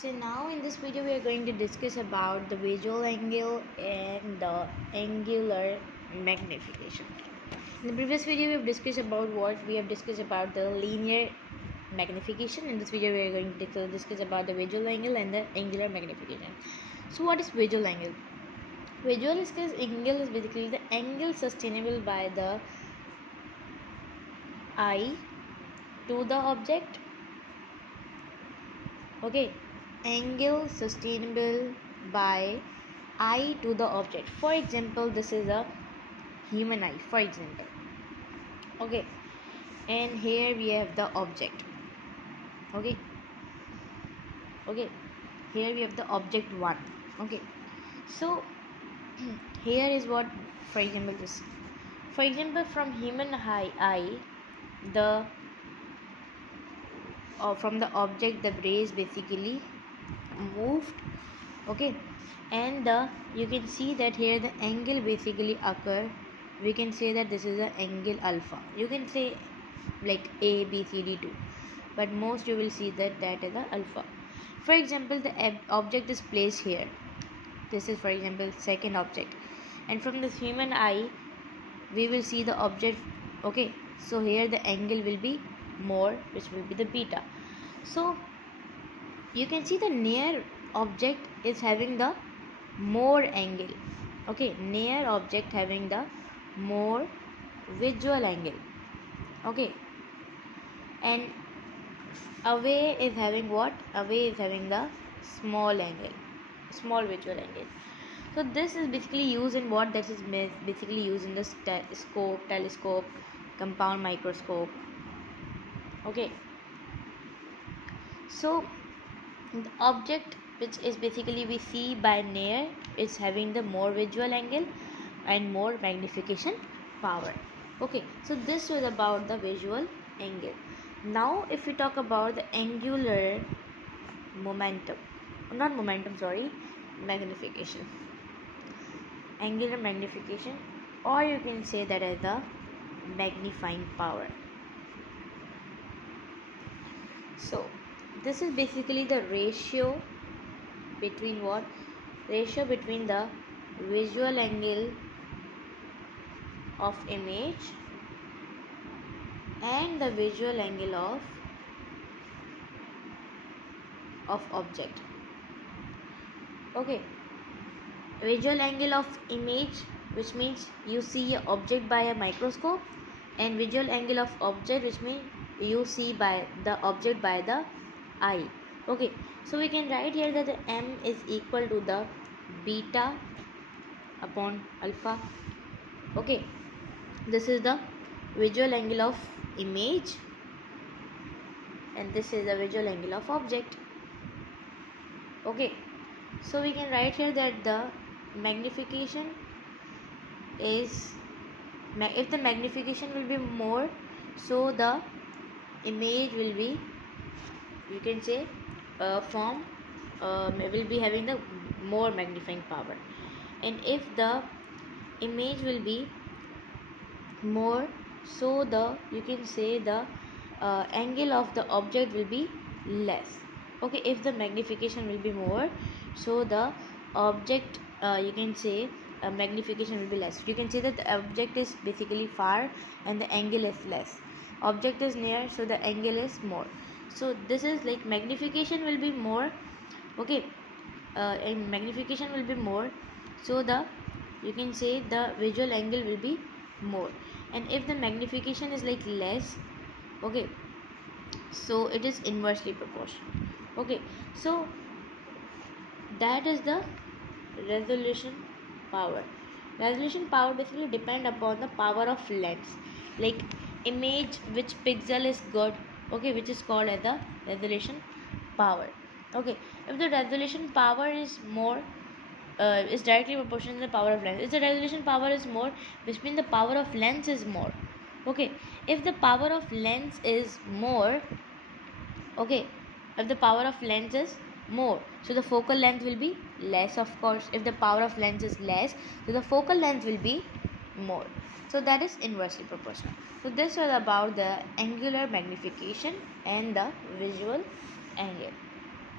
So now in this video we are going to discuss about the visual angle and the angular magnification. In the previous video we have discussed about the linear magnification. In this video we are going to discuss about the visual angle and the angular magnification. So what is visual angle? Visual angle is basically the angle sustainable by the eye to the object. Okay, angle sustainable by eye to the object. For example, this is a human eye, for example. Okay, and here we have the object. Okay, here we have the object 1. Okay, so here is what, for example, this. For example, from human eye, the from the object the rays basically moved. Okay, and you can see that here the angle basically occur. We can say that this is the angle alpha. You can say like A, B, C, D, 2, but most you will see that is the alpha. For example, the object is placed here. This is, for example, second object, and from this human eye we will see the object. Okay, so here the angle will be more, which will be the beta. So you can see the near object is having the more angle. Okay, near object having the more visual angle. Okay, and away is having what? Away is having the small angle, small visual angle. So this is basically used in what? That is basically used in the telescope, compound microscope. Okay, so the object which is basically we see by near is having the more visual angle and more magnification power. Okay, so this was about the visual angle. Now if we talk about the angular magnification, angular magnification, or you can say that as the magnifying power. So this is basically the ratio between what? Ratio between the visual angle of image and the visual angle of object. Okay, visual angle of image, which means you see an object by a microscope, and visual angle of object, which means you see by the object by the eye. Okay, so we can write here that the m is equal to the beta upon alpha. Okay, this is the visual angle of image and this is the visual angle of object. Okay, so we can write here that the magnification is, if the magnification will be more, so the image will be, you can say, will be having the more magnifying power, and if the image will be more, so the, you can say, the angle of the object will be less. Okay, if the magnification will be more, so the object, you can say, magnification will be less. You can say that the object is basically far and the angle is less. Object is near, so the angle is more. So this is like magnification will be more. Okay, and magnification will be more, so the, you can say, the visual angle will be more. And if the magnification is like less, okay, so it is inversely proportional. Okay, so that is the resolution power. Resolution power basically depend upon the power of lens, like image which pixel is good, okay, which is called as the resolution power. Okay, if the resolution power is more, is directly proportional to the power of lens. If the resolution power is more, which means the power of lens is more. Okay, if the power of lens is more, okay, if the power of lens is more, so the focal length will be less, of course. If the power of lens is less, so the focal length will be more. So that is inversely proportional. So this was about the angular magnification and the visual angle.